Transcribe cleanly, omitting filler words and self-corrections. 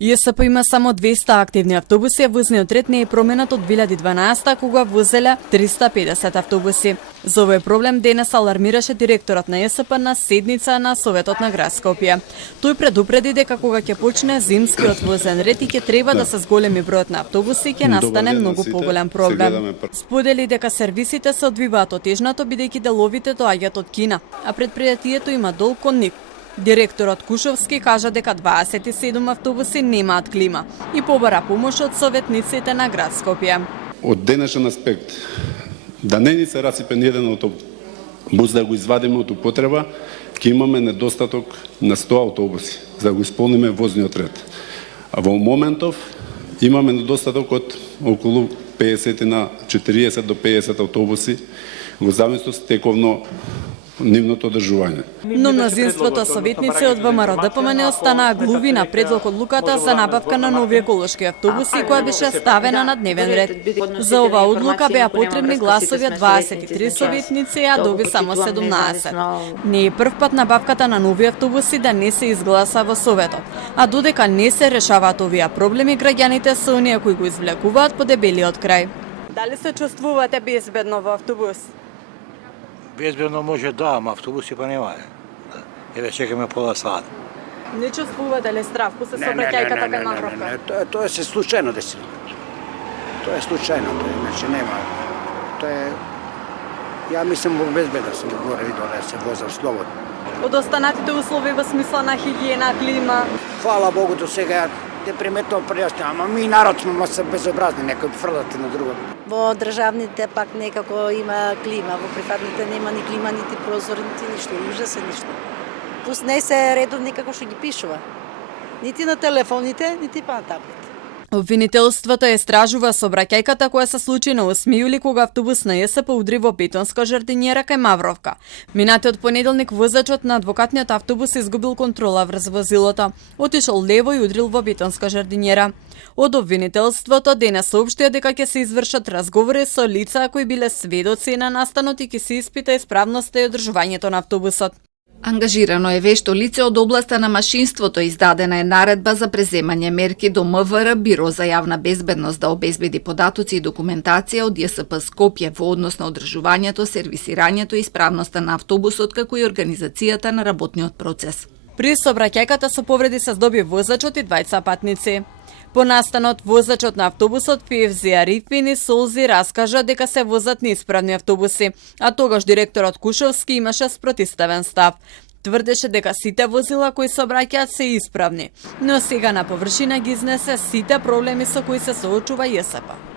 ЈСП има само 200 активни автобуси, а возниот ред не е променат од 2012 кога возеле 350 автобуси. За овој проблем денес алармираше директорот на ЈСП на седница на Советот на град Скопје. Тој предупреди дека кога ќе почне зимскиот возен ред и ќе треба да се зголеми бројот на автобуси, ќе настане многу поголем проблем. Сподели дека сервисите се одвиваат отежнато бидејќи деловите доаѓаат од Кина, а предпријатието има долг кон нив. Директорот Кушовски кажа дека 27 автобуси немаат клима и побара помош од советниците на град Скопје. Од денешен аспект, да не ни се расипе ни еден автобус да го извадиме од употреба, ќе имаме недостаток на 100 автобуси за да го исполниме возниот ред. А во моментов имаме недостаток од околу 50 на 40 до 50 автобуси во зависност тековно нивното одржување. Но мнозинството советници од ВМРО ДПМН останаа глуви на предлог одлуката за набавка на нови еколошки автобуси која беше ставена на дневен ред. За оваа одлука беа потребни гласови од 23 советници, а доби само 17. Не е прв пат набавката на нови автобуси да не се изгласа во Советот, а додека не се решаваат овие проблеми, граѓаните се оние кои го извлекуваат по дебелиот крај. Дали се чувствувате безбедно во автобус? Безбедно може да, ама автобуси па нема. Еве чекаме пола сат. Не чувствувате ли страх после сообраќајката кај Мавровка? Не, тоа се случајно десило. Тоа е случајно, значи нема. Тоа е ја мислам во безбедно сум горе и доле се возам слободно. Од останатите услови во смисла на хигиена, клима? Фала Богу до сега не приметно пријасно, ама ми народ сме се безобразни, некои фрлати на друго. Во државните пак некако има клима, во приватните нема ни клима, нити прозор, нити ништо, ужасно ништо. Пус не се редовни како што ги пишува. Нити на телефоните, нити па на таблет. Обвинителството истражува сообраќајката која се случи на 8 јули кога автобус на ЈСП удри во бетонска жардинјера кај Мавровка. Минатиот понеделник возачот на адвокатниот автобус изгубил контрола врз возилото, отишол лево и удрил во бетонска жардинјера. Од обвинителството денес соопштија дека ќе се извршат разговори со лица кои биле сведоци на настанот и ќе се испита исправноста и одржувањето на автобусот. Ангажирано е вешто лице од областа на машинството, издадена е наредба за преземање мерки до МВР Биро за јавна безбедност да обезбеди податоци и документација од ЈСП Скопје во однос на одржувањето, сервисирањето и исправноста на автобусот како и организацијата на работниот процес. При сообраќајката со повреди се здоби возачот и двајца патници. По настанот, возачот на автобусот Февзи Арифини солзи раскажа дека се возат неисправни автобуси, а тогаш директорот Кушовски имаше спротивставен став. Тврдеше дека сите возила кои се обраќаат се исправни, но сега на површина ги изнесе сите проблеми со кои се соочува ЈСП.